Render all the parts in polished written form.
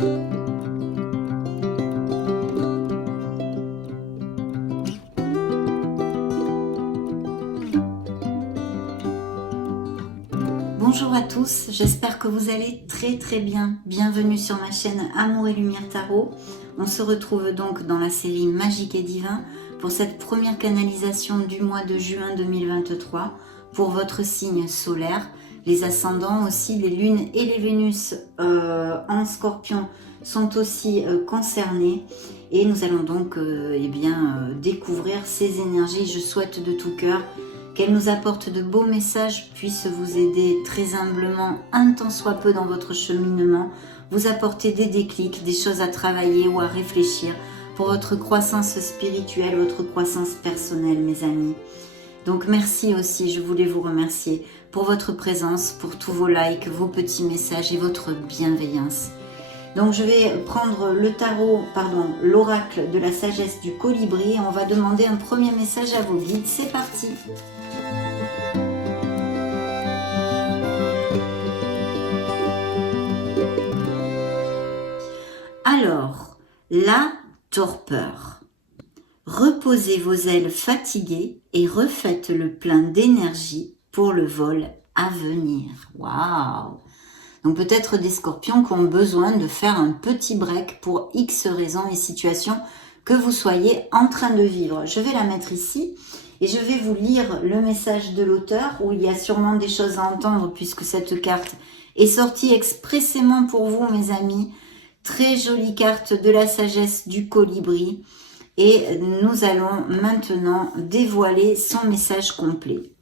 Bonjour à tous, j'espère que vous allez très bien. Bienvenue sur ma chaîne Amour et Lumière Tarot. On se retrouve donc dans la série Magique et Divin pour cette première canalisation du mois de juin 2023 pour votre signe solaire. Les ascendants aussi, les lunes et les Vénus en Scorpion sont aussi concernés. Et nous allons donc découvrir ces énergies. Je souhaite de tout cœur qu'elles nous apportent de beaux messages, puissent vous aider très humblement, un tant soit peu dans votre cheminement, vous apporter des déclics, des choses à travailler ou à réfléchir pour votre croissance spirituelle, votre croissance personnelle, mes amis. Donc merci aussi, je voulais vous remercier pour votre présence, pour tous vos likes, vos petits messages et votre bienveillance. Donc je vais prendre l'oracle de la sagesse du colibri et on va demander un premier message à vos guides. C'est parti! Alors, la torpeur. Reposez vos ailes fatiguées et refaites le plein d'énergie pour le vol à venir. Waouh! Donc peut-être des scorpions qui ont besoin de faire un petit break pour X raisons et situations que vous soyez en train de vivre. Je vais la mettre ici et je vais vous lire le message de l'auteur où il y a sûrement des choses à entendre puisque cette carte est sortie expressément pour vous, mes amis. Très jolie carte de la sagesse du colibri et nous allons maintenant dévoiler son message complet.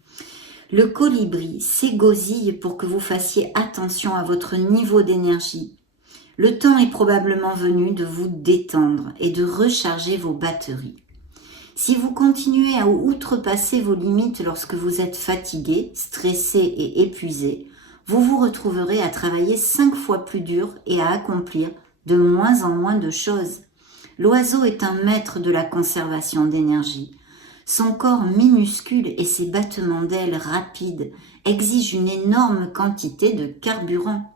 Le colibri s'égosille pour que vous fassiez attention à votre niveau d'énergie. Le temps est probablement venu de vous détendre et de recharger vos batteries. Si vous continuez à outrepasser vos limites lorsque vous êtes fatigué, stressé et épuisé, vous vous retrouverez à travailler 5 fois plus dur et à accomplir de moins en moins de choses. L'oiseau est un maître de la conservation d'énergie. Son corps minuscule et ses battements d'ailes rapides exigent une énorme quantité de carburant.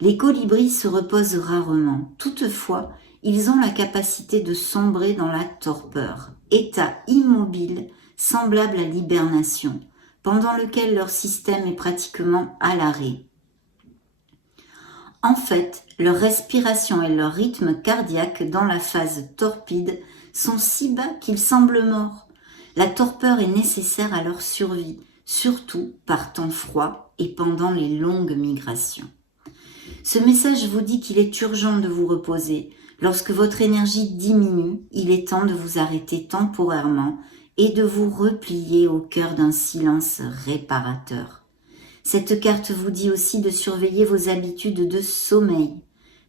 Les colibris se reposent rarement. Toutefois, ils ont la capacité de sombrer dans la torpeur, état immobile semblable à l'hibernation, pendant lequel leur système est pratiquement à l'arrêt. En fait, leur respiration et leur rythme cardiaque dans la phase torpide sont si bas qu'ils semblent morts. La torpeur est nécessaire à leur survie, surtout par temps froid et pendant les longues migrations. Ce message vous dit qu'il est urgent de vous reposer. Lorsque votre énergie diminue, il est temps de vous arrêter temporairement et de vous replier au cœur d'un silence réparateur. Cette carte vous dit aussi de surveiller vos habitudes de sommeil.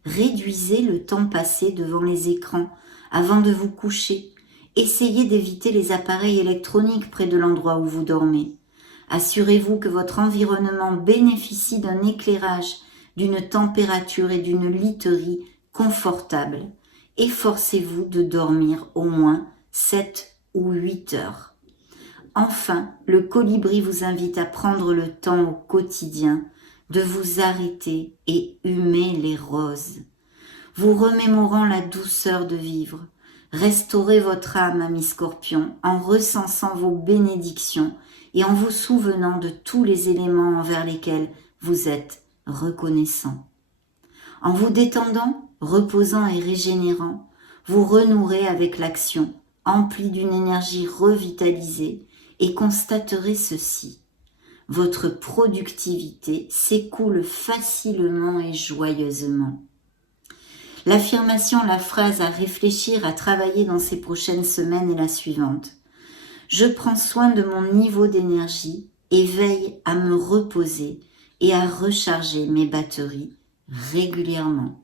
Réduisez le temps passé devant les écrans avant de vous coucher. Essayez d'éviter les appareils électroniques près de l'endroit où vous dormez. Assurez-vous que votre environnement bénéficie d'un éclairage, d'une température et d'une literie confortables. Efforcez-vous de dormir au moins 7 ou 8 heures. Enfin, le colibri vous invite à prendre le temps au quotidien de vous arrêter et humer les roses. Vous remémorant la douceur de vivre, restaurez votre âme, ami Scorpion, en recensant vos bénédictions et en vous souvenant de tous les éléments envers lesquels vous êtes reconnaissant. En vous détendant, reposant et régénérant, vous renouerez avec l'action, empli d'une énergie revitalisée, et constaterez ceci. Votre productivité s'écoule facilement et joyeusement. L'affirmation, la phrase à réfléchir, à travailler dans ces prochaines semaines est la suivante. Je prends soin de mon niveau d'énergie et veille à me reposer et à recharger mes batteries régulièrement.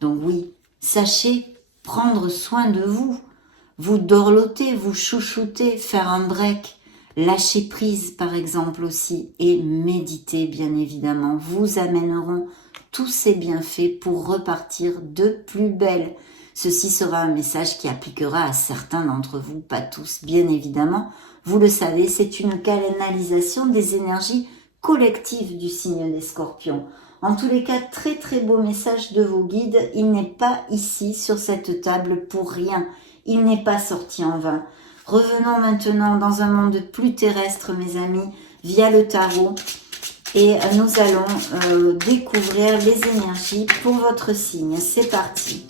Donc oui, sachez prendre soin de vous. Vous dorloter, vous chouchouter, faire un break, lâcher prise par exemple aussi et méditer bien évidemment vous amèneront tous ces bienfaits pour repartir de plus belle. Ceci sera un message qui appliquera à certains d'entre vous, pas tous bien évidemment. Vous le savez, c'est une canalisation des énergies collectives du signe des Scorpions. En tous les cas, très très beau message de vos guides. Il n'est pas ici sur cette table pour rien. Il n'est pas sorti en vain. Revenons maintenant dans un monde plus terrestre, mes amis, via le tarot. Et nous allons découvrir les énergies pour votre signe. C'est parti.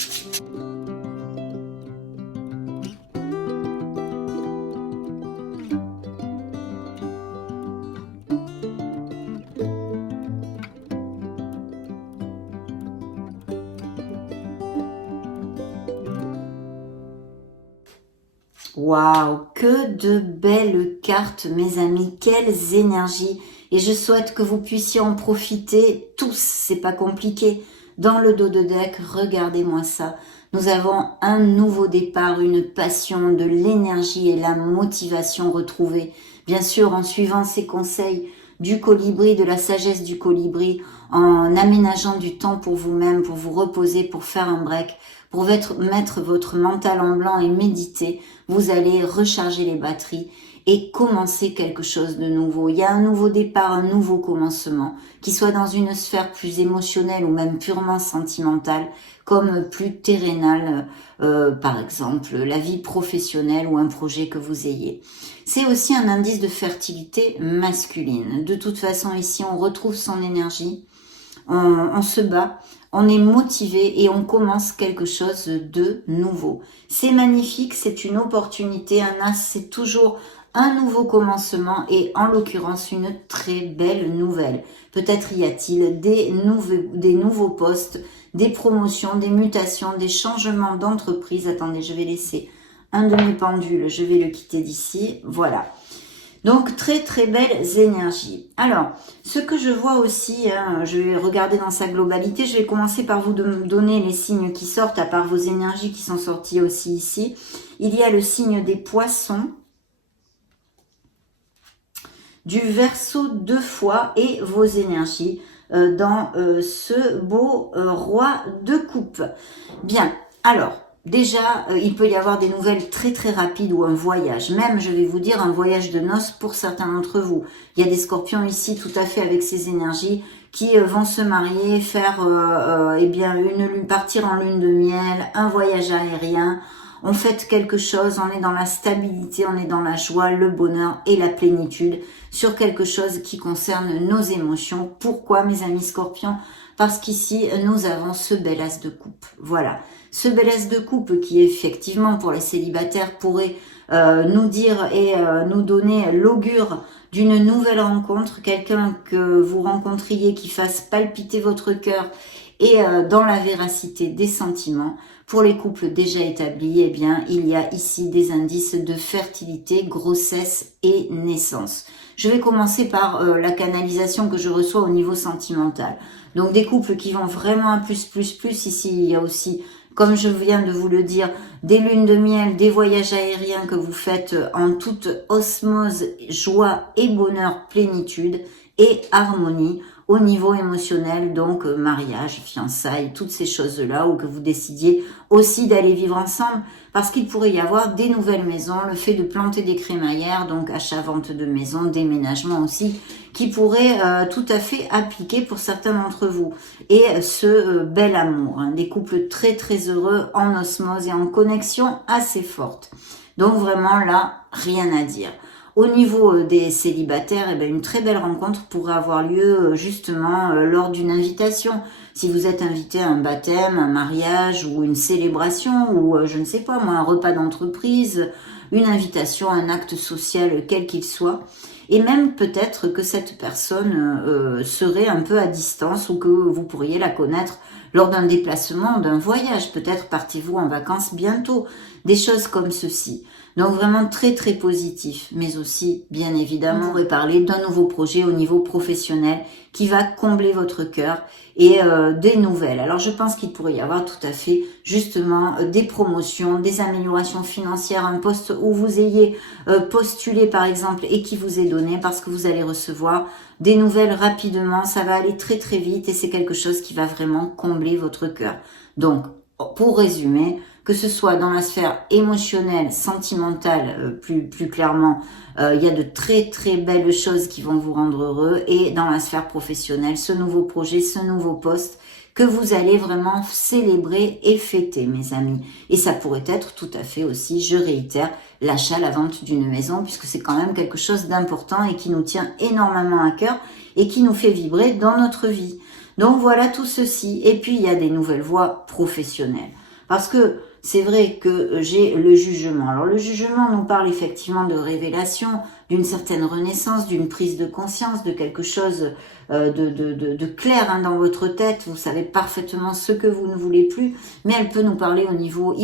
Waouh, que de belles cartes, mes amis, quelles énergies. Et je souhaite que vous puissiez en profiter tous, c'est pas compliqué. Dans le dos de deck, regardez-moi ça. Nous avons un nouveau départ, une passion, de l'énergie et la motivation retrouvée. Bien sûr, en suivant ces conseils du colibri, de la sagesse du colibri, en aménageant du temps pour vous-même, pour vous reposer, pour faire un break, pour mettre votre mental en blanc et méditer, vous allez recharger les batteries et commencer quelque chose de nouveau. Il y a un nouveau départ, un nouveau commencement, qui soit dans une sphère plus émotionnelle ou même purement sentimentale, comme plus terrénale, par exemple la vie professionnelle ou un projet que vous ayez. C'est aussi un indice de fertilité masculine. De toute façon, ici, on retrouve son énergie, on se bat, on est motivé et on commence quelque chose de nouveau. C'est magnifique, c'est une opportunité. Un as, c'est toujours un nouveau commencement et en l'occurrence une très belle nouvelle. Peut-être y a-t-il des nouveaux postes, des promotions, des mutations, des changements d'entreprise. Attendez, je vais laisser un de mes pendules, je vais le quitter d'ici. Voilà. Donc, très très belles énergies. Alors, ce que je vois aussi, je vais regarder dans sa globalité, je vais commencer par vous donner les signes qui sortent, à part vos énergies qui sont sorties aussi ici. Il y a le signe des poissons, du Verseau 2 fois et vos énergies dans ce beau roi de coupe. Bien, alors... Déjà, il peut y avoir des nouvelles très très rapides ou un voyage. Même, je vais vous dire, un voyage de noces pour certains d'entre vous. Il y a des scorpions ici tout à fait avec ces énergies qui vont se marier, faire eh bien partir en lune de miel, un voyage aérien. On fait quelque chose, on est dans la stabilité, on est dans la joie, le bonheur et la plénitude sur quelque chose qui concerne nos émotions. Pourquoi, mes amis scorpions? Parce qu'ici, nous avons ce bel as de coupe. Voilà. Ce bel as de coupe qui, effectivement, pour les célibataires, pourrait nous dire et nous donner l'augure d'une nouvelle rencontre, quelqu'un que vous rencontriez qui fasse palpiter votre cœur et dans la véracité des sentiments. Pour les couples déjà établis, eh bien, il y a ici des indices de fertilité, grossesse et naissance. Je vais commencer par la canalisation que je reçois au niveau sentimental. Donc, des couples qui vont vraiment à plus. Ici, il y a aussi, comme je viens de vous le dire, des lunes de miel, des voyages aériens que vous faites en toute osmose, joie et bonheur, plénitude et harmonie au niveau émotionnel, donc mariage, fiançailles, toutes ces choses-là, ou que vous décidiez aussi d'aller vivre ensemble, parce qu'il pourrait y avoir des nouvelles maisons, le fait de planter des crémaillères, donc achat-vente de maisons, déménagement aussi, qui pourrait tout à fait appliquer pour certains d'entre vous. Et ce bel amour, hein, des couples très très heureux en osmose et en connexion assez forte. Donc vraiment là, rien à dire. Au niveau des célibataires, eh bien, une très belle rencontre pourrait avoir lieu justement lors d'une invitation. Si vous êtes invité à un baptême, un mariage ou une célébration ou je ne sais pas moi, un repas d'entreprise, une invitation, un acte social quel qu'il soit. Et même peut-être que cette personne serait un peu à distance ou que vous pourriez la connaître lors d'un déplacement, d'un voyage. Peut-être partez-vous en vacances bientôt. Des choses comme ceci. Donc vraiment très très positif, mais aussi bien évidemment on pourrait parler d'un nouveau projet au niveau professionnel qui va combler votre cœur et des nouvelles. Alors je pense qu'il pourrait y avoir tout à fait justement des promotions, des améliorations financières, un poste où vous ayez postulé par exemple et qui vous est donné parce que vous allez recevoir des nouvelles rapidement, ça va aller très très vite et c'est quelque chose qui va vraiment combler votre cœur. Donc pour résumer, que ce soit dans la sphère émotionnelle, sentimentale, plus clairement, il y a de très très belles choses qui vont vous rendre heureux, et dans la sphère professionnelle, ce nouveau projet, ce nouveau poste que vous allez vraiment célébrer et fêter, mes amis. Et ça pourrait être tout à fait aussi, je réitère, l'achat, la vente d'une maison, puisque c'est quand même quelque chose d'important et qui nous tient énormément à cœur et qui nous fait vibrer dans notre vie. Donc voilà tout ceci. Et puis il y a des nouvelles voies professionnelles. Parce que c'est vrai que j'ai le jugement. Alors le jugement nous parle effectivement de révélation, d'une certaine renaissance, d'une prise de conscience, de quelque chose de clair dans votre tête. Vous savez parfaitement ce que vous ne voulez plus, mais il peut nous parler au niveau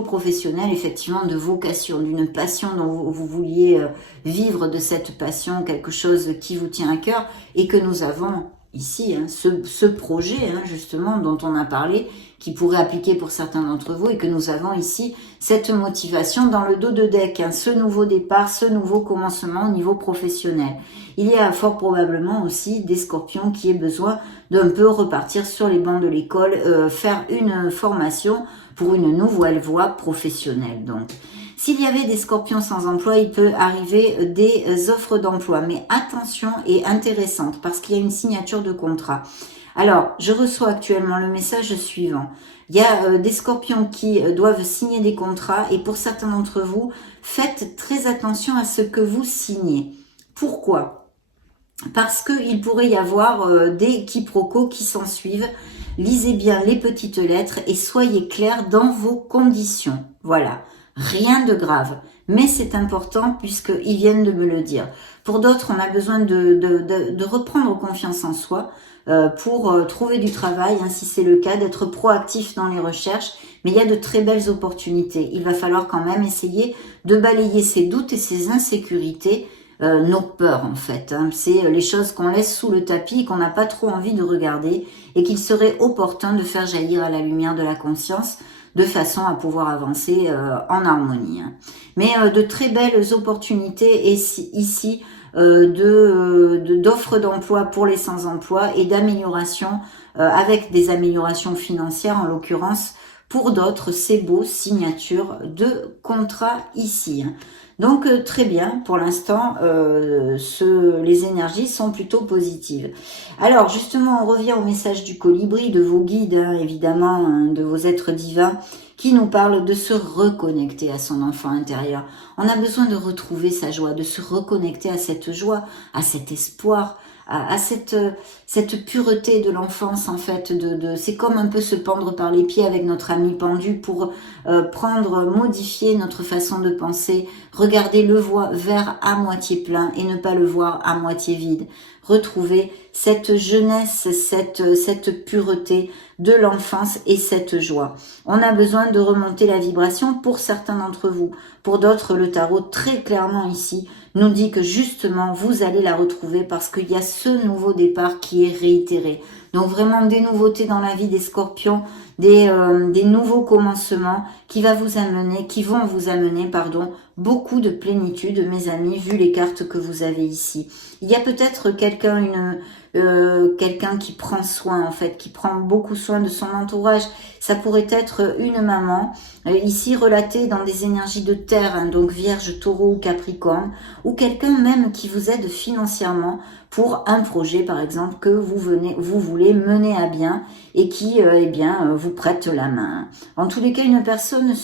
professionnel, effectivement, de vocation, d'une passion dont vous vouliez vivre de cette passion, quelque chose qui vous tient à cœur, et que nous avons ici, ce projet justement dont on a parlé, qui pourrait appliquer pour certains d'entre vous, et que nous avons ici cette motivation dans le dos de deck, ce nouveau départ, ce nouveau commencement au niveau professionnel. Il y a fort probablement aussi des scorpions qui aient besoin d'un peu repartir sur les bancs de l'école, faire une formation pour une nouvelle voie professionnelle. Donc, s'il y avait des scorpions sans emploi, il peut arriver des offres d'emploi, mais attention et intéressante, parce qu'il y a une signature de contrat. Alors, je reçois actuellement le message suivant. Il y a des scorpions qui doivent signer des contrats, et pour certains d'entre vous, faites très attention à ce que vous signez. Pourquoi ? Parce qu'il pourrait y avoir des quiproquos qui s'en suivent. Lisez bien les petites lettres et soyez clairs dans vos conditions. Voilà. Rien de grave, mais c'est important puisqu'ils viennent de me le dire. Pour d'autres, on a besoin de reprendre confiance en soi pour trouver du travail, si c'est le cas, d'être proactif dans les recherches. Mais il y a de très belles opportunités. Il va falloir quand même essayer de balayer ses doutes et ses insécurités, nos peurs en fait. C'est les choses qu'on laisse sous le tapis et qu'on n'a pas trop envie de regarder, et qu'il serait opportun de faire jaillir à la lumière de la conscience, de façon à pouvoir avancer en harmonie. Mais de très belles opportunités ici d'offres d'emploi pour les sans-emploi, et d'amélioration avec des améliorations financières en l'occurrence. Pour d'autres, c'est beau, signature de contrat ici. Donc très bien, pour l'instant, les énergies sont plutôt positives. Alors justement, on revient au message du colibri, de vos guides, évidemment, de vos êtres divins, qui nous parlent de se reconnecter à son enfant intérieur. On a besoin de retrouver sa joie, de se reconnecter à cette joie, à cet espoir, à cette pureté de l'enfance en fait. C'est comme un peu se pendre par les pieds avec notre ami pendu pour modifier notre façon de penser, regarder le verre à moitié plein et ne pas le voir à moitié vide. Retrouver cette jeunesse, cette pureté de l'enfance et cette joie. On a besoin de remonter la vibration pour certains d'entre vous. Pour d'autres, le tarot très clairement ici nous dit que justement vous allez la retrouver, parce qu'il y a ce nouveau départ qui est réitéré. Donc vraiment des nouveautés dans la vie des scorpions, des nouveaux commencements qui vont vous amener, beaucoup de plénitude, mes amis, vu les cartes que vous avez ici. Il y a peut-être quelqu'un qui prend soin, en fait, qui prend beaucoup soin de son entourage. Ça pourrait être une maman, ici relatée dans des énergies de terre, donc Vierge, Taureau ou Capricorne, ou quelqu'un même qui vous aide financièrement pour un projet, par exemple, que vous voulez mener à bien, et qui, vous prête la main. En tous les cas, une personne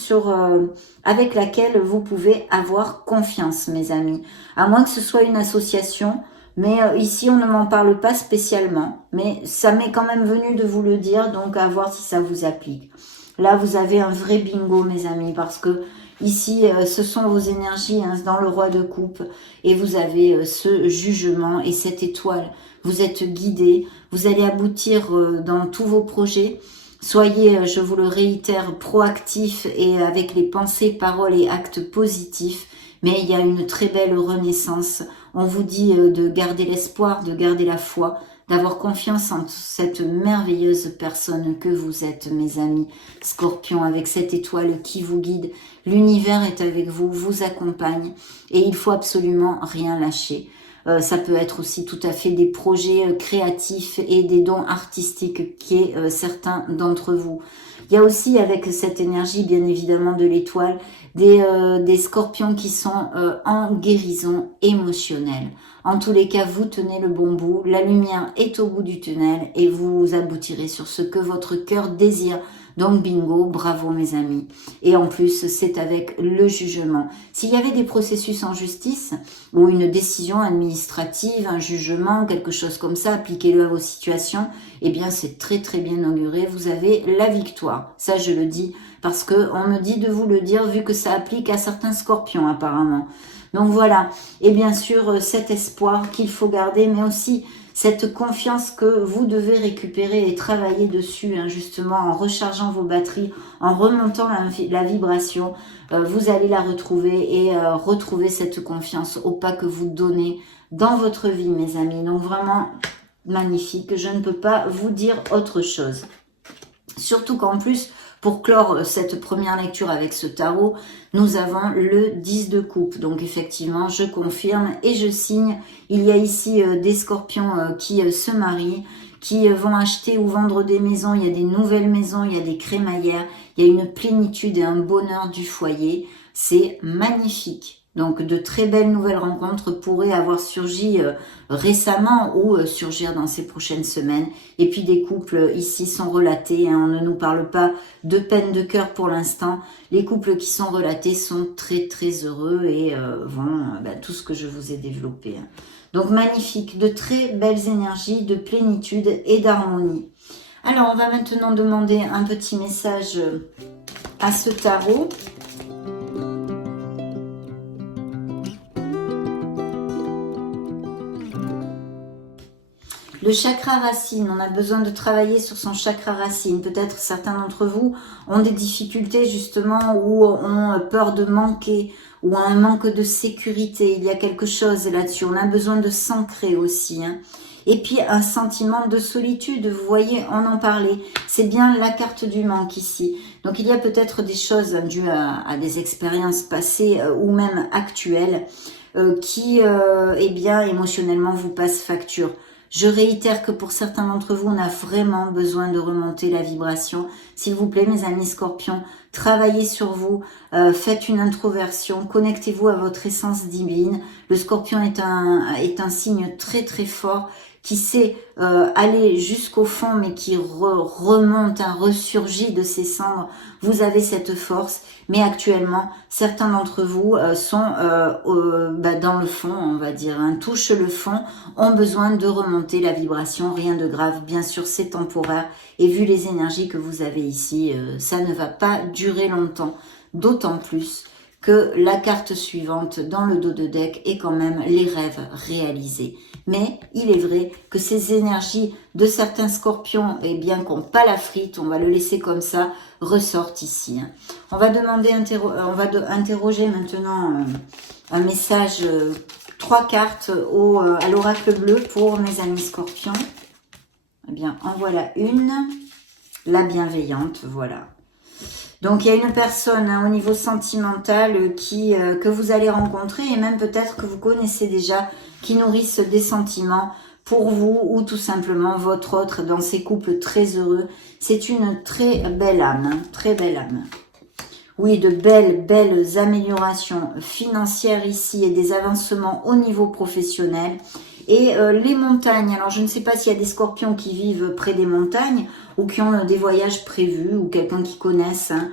avec laquelle vous pouvez avoir confiance, mes amis. À moins que ce soit une association, mais ici, on ne m'en parle pas spécialement. Mais ça m'est quand même venu de vous le dire, donc à voir si ça vous applique. Là, vous avez un vrai bingo, mes amis, parce que ici, ce sont vos énergies dans le roi de coupe, et vous avez ce jugement et cette étoile. Vous êtes guidés, vous allez aboutir dans tous vos projets. Soyez, je vous le réitère, proactifs et avec les pensées, paroles et actes positifs. Mais il y a une très belle renaissance. On vous dit de garder l'espoir, de garder la foi, d'avoir confiance en cette merveilleuse personne que vous êtes, mes amis Scorpions, avec cette étoile qui vous guide. L'univers est avec vous, vous accompagne, et il faut absolument rien lâcher. Ça peut être aussi tout à fait des projets créatifs et des dons artistiques qui est certains d'entre vous. Il y a aussi avec cette énergie bien évidemment de l'étoile des scorpions qui sont en guérison émotionnelle. En tous les cas, vous tenez le bon bout, la lumière est au bout du tunnel et vous aboutirez sur ce que votre cœur désire. Donc bingo, bravo mes amis. Et en plus, c'est avec le jugement. S'il y avait des processus en justice ou une décision administrative, un jugement, quelque chose comme ça, appliquez-le à vos situations, eh bien c'est très très bien auguré, vous avez la victoire. Ça je le dis parce que on me dit de vous le dire vu que ça applique à certains scorpions apparemment. Donc voilà, et bien sûr cet espoir qu'il faut garder, mais aussi cette confiance que vous devez récupérer et travailler dessus, hein, justement en rechargeant vos batteries, en remontant la vibration, vous allez la retrouver et retrouver cette confiance au pas que vous donnez dans votre vie, mes amis. Donc vraiment magnifique, je ne peux pas vous dire autre chose. Surtout qu'en plus, pour clore cette première lecture avec ce tarot, nous avons le 10 de coupe. Donc effectivement, je confirme et je signe. Il y a ici des scorpions qui se marient, qui vont acheter ou vendre des maisons. Il y a des nouvelles maisons, il y a des crémaillères, il y a une plénitude et un bonheur du foyer. C'est magnifique. Donc de très belles nouvelles rencontres pourraient avoir surgi récemment ou surgir dans ces prochaines semaines. Et puis des couples ici sont relatés, hein, on ne nous parle pas de peine de cœur pour l'instant. Les couples qui sont relatés sont très très heureux et vont tout ce que je vous ai développé. Hein. Donc magnifique, de très belles énergies, de plénitude et d'harmonie. Alors on va maintenant demander un petit message à ce tarot. Le chakra racine, on a besoin de travailler sur son chakra racine. Peut-être certains d'entre vous ont des difficultés justement ou ont peur de manquer ou un manque de sécurité. Il y a quelque chose là-dessus. On a besoin de s'ancrer aussi. Hein. Et puis un sentiment de solitude, vous voyez, on en parlait. C'est bien la carte du manque ici. Donc il y a peut-être des choses dues à des expériences passées ou même actuelles qui, eh bien, émotionnellement vous passent facture. Je réitère que pour certains d'entre vous, on a vraiment besoin de remonter la vibration. S'il vous plaît, mes amis scorpions, travaillez sur vous, faites une introversion, connectez-vous à votre essence divine. Le scorpion est un signe très très fort qui sait aller jusqu'au fond, mais qui remonte, ressurgit de ses cendres. Vous avez cette force, mais actuellement, certains d'entre vous sont dans le fond, on va dire, hein, touchent le fond, ont besoin de remonter la vibration, rien de grave, bien sûr, c'est temporaire, et vu les énergies que vous avez ici, ça ne va pas durer longtemps, d'autant plus que la carte suivante dans le dos de deck est quand même les rêves réalisés. Mais il est vrai que ces énergies de certains scorpions, eh bien, qui n'ont pas la frite, on va le laisser comme ça, ressortent ici. Hein. On va interroger maintenant un message, 3 cartes à l'oracle bleu pour mes amis scorpions. Eh bien, en voilà une, la bienveillante, voilà. Donc, il y a une personne au niveau sentimental que vous allez rencontrer et même peut-être que vous connaissez déjà, qui nourrissent des sentiments pour vous ou tout simplement votre autre dans ces couples très heureux. C'est une très belle âme, hein, très belle âme. Oui, de belles améliorations financières ici et des avancements au niveau professionnel. Et les montagnes, alors je ne sais pas s'il y a des scorpions qui vivent près des montagnes ou qui ont des voyages prévus ou quelqu'un qui connaisse, hein,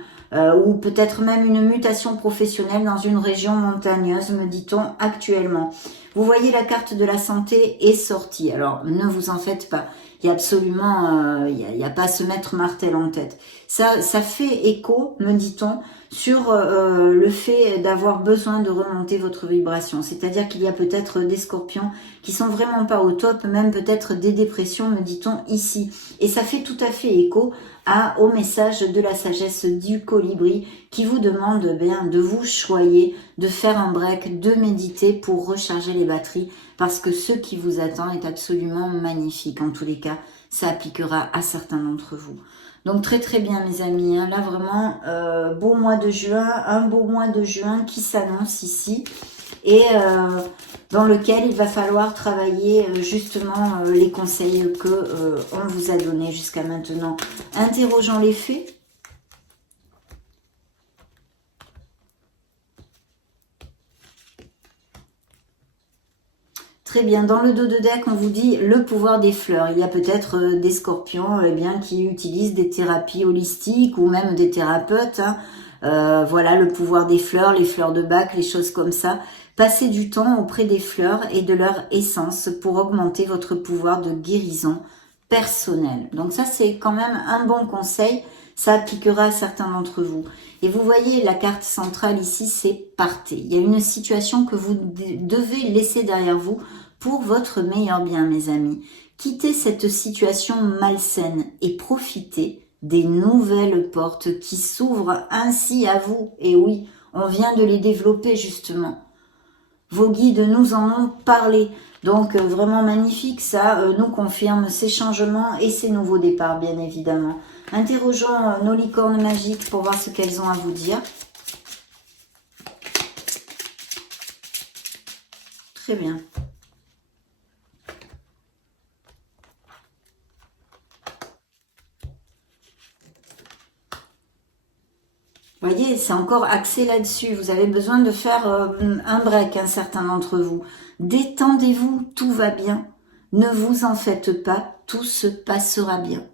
ou peut-être même une mutation professionnelle dans une région montagneuse, me dit-on actuellement. Vous voyez, la carte de la santé est sortie, alors ne vous en faites pas. Il y a absolument, il y a pas à se mettre martel en tête. Ça fait écho, me dit-on, sur le fait d'avoir besoin de remonter votre vibration. C'est-à-dire qu'il y a peut-être des scorpions qui sont vraiment pas au top, même peut-être des dépressions, me dit-on ici. Et ça fait tout à fait écho au message de la sagesse du colibri qui vous demande bien de vous choyer, de faire un break, de méditer pour recharger les batteries parce que ce qui vous attend est absolument magnifique. En tous les cas, ça appliquera à certains d'entre vous. Donc très très bien mes amis, hein. Là vraiment, beau mois de juin, un beau mois de juin qui s'annonce ici. et dans lequel il va falloir travailler justement les conseils que on vous a donnés jusqu'à maintenant. Interrogeons les faits. Très bien, dans le dos de deck, on vous dit le pouvoir des fleurs. Il y a peut-être des scorpions bien, qui utilisent des thérapies holistiques ou même des thérapeutes. Voilà, le pouvoir des fleurs, les fleurs de bac, les choses comme ça. Passez du temps auprès des fleurs et de leur essence pour augmenter votre pouvoir de guérison personnelle. Donc ça, c'est quand même un bon conseil. Ça appliquera à certains d'entre vous. Et vous voyez, la carte centrale ici, c'est partez. Il y a une situation que vous devez laisser derrière vous pour votre meilleur bien, mes amis. Quittez cette situation malsaine et profitez des nouvelles portes qui s'ouvrent ainsi à vous. Et oui, on vient de les développer justement. Vos guides nous en ont parlé. Donc vraiment magnifique, ça nous confirme ces changements et ces nouveaux départs, bien évidemment. Interrogeons nos licornes magiques pour voir ce qu'elles ont à vous dire. Très bien. Vous voyez, c'est encore axé là-dessus. Vous avez besoin de faire un break, un certain d'entre vous. Détendez-vous, tout va bien. Ne vous en faites pas, tout se passera bien.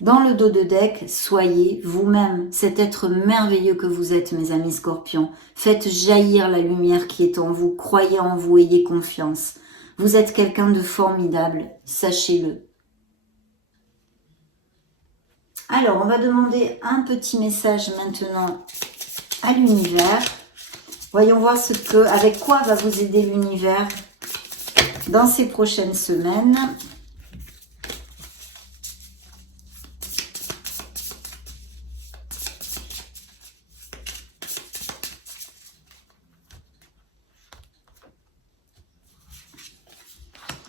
Dans le dos de deck, soyez vous-même, cet être merveilleux que vous êtes, mes amis scorpions. Faites jaillir la lumière qui est en vous, croyez en vous, ayez confiance. Vous êtes quelqu'un de formidable, sachez-le. Alors, on va demander un petit message maintenant à l'univers. Voyons voir avec quoi va vous aider l'univers dans ces prochaines semaines.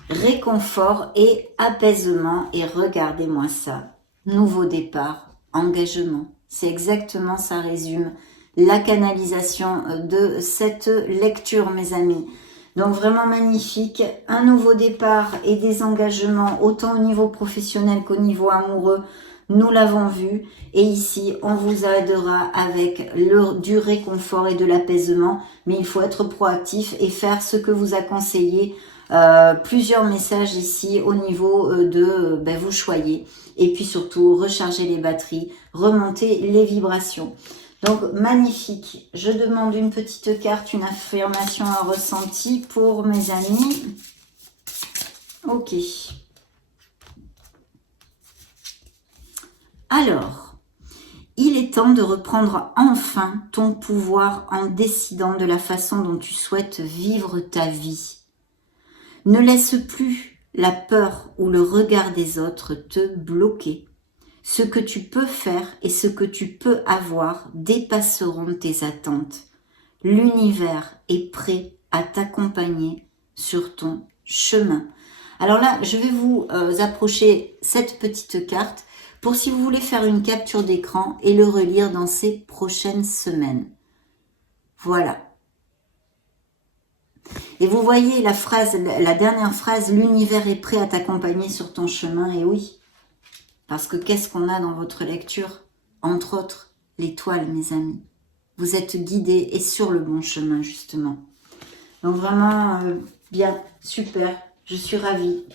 Réconfort et apaisement. Et regardez-moi ça. Nouveau départ, engagement. C'est exactement, ça résume la canalisation de cette lecture, mes amis. Donc vraiment magnifique. Un nouveau départ et des engagements, autant au niveau professionnel qu'au niveau amoureux. Nous l'avons vu. Et ici, on vous aidera avec du réconfort et de l'apaisement. Mais il faut être proactif et faire ce que vous a conseillé. Plusieurs messages ici au niveau de vous choyez. Et puis surtout, recharger les batteries, remonter les vibrations. Donc, magnifique. Je demande une petite carte, une affirmation, un ressenti pour mes amis. Ok. Alors, il est temps de reprendre enfin ton pouvoir en décidant de la façon dont tu souhaites vivre ta vie. Ne laisse plus la peur ou le regard des autres te bloquer. Ce que tu peux faire et ce que tu peux avoir dépasseront tes attentes. L'univers est prêt à t'accompagner sur ton chemin. Alors là, je vais vous approcher cette petite carte pour si vous voulez faire une capture d'écran et le relire dans ces prochaines semaines. Voilà. Et vous voyez la phrase, la dernière phrase, l'univers est prêt à t'accompagner sur ton chemin. Et oui, parce que qu'est-ce qu'on a dans votre lecture? Entre autres, l'étoile, mes amis. Vous êtes guidés et sur le bon chemin, justement. Donc vraiment, bien, super, je suis ravie.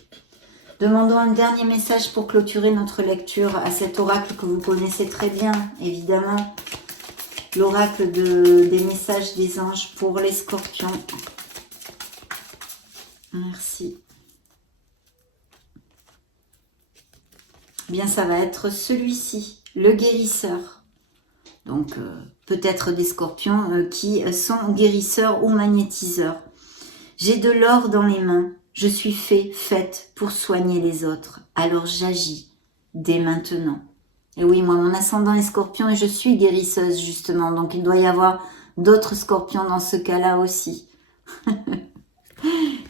Demandons un dernier message pour clôturer notre lecture à cet oracle que vous connaissez très bien, évidemment. L'oracle des messages des anges pour les scorpions. Merci. Bien, ça va être celui-ci, le guérisseur. Donc, peut-être des scorpions qui sont guérisseurs ou magnétiseurs. J'ai de l'or dans les mains. Je suis faite pour soigner les autres. Alors j'agis dès maintenant. Et oui, moi, mon ascendant est scorpion et je suis guérisseuse, justement. Donc, il doit y avoir d'autres scorpions dans ce cas-là aussi.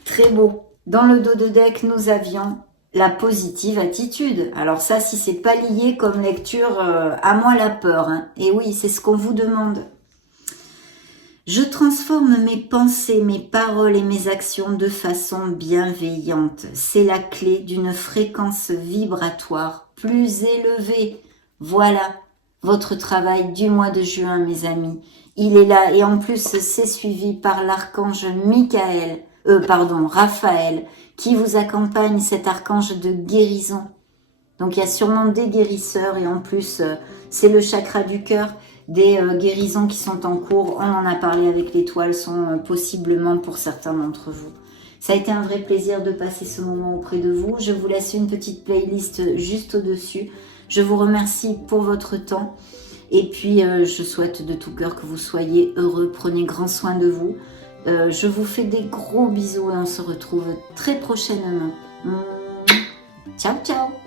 Très beau. Dans le dos de deck, nous avions la positive attitude. Alors ça, si c'est pas lié comme lecture, à moi la peur. Hein. Et oui, c'est ce qu'on vous demande. Je transforme mes pensées, mes paroles et mes actions de façon bienveillante. C'est la clé d'une fréquence vibratoire plus élevée. Voilà votre travail du mois de juin, mes amis. Il est là et en plus c'est suivi par l'archange Raphaël, qui vous accompagne, cet archange de guérison. Donc il y a sûrement des guérisseurs et en plus c'est le chakra du cœur. Des guérisons qui sont en cours, on en a parlé avec l'étoile, sont possiblement pour certains d'entre vous. Ça a été un vrai plaisir de passer ce moment auprès de vous. Je vous laisse une petite playlist juste au-dessus. Je vous remercie pour votre temps. Et puis, je souhaite de tout cœur que vous soyez heureux. Prenez grand soin de vous. Je vous fais des gros bisous et on se retrouve très prochainement. Ciao, ciao!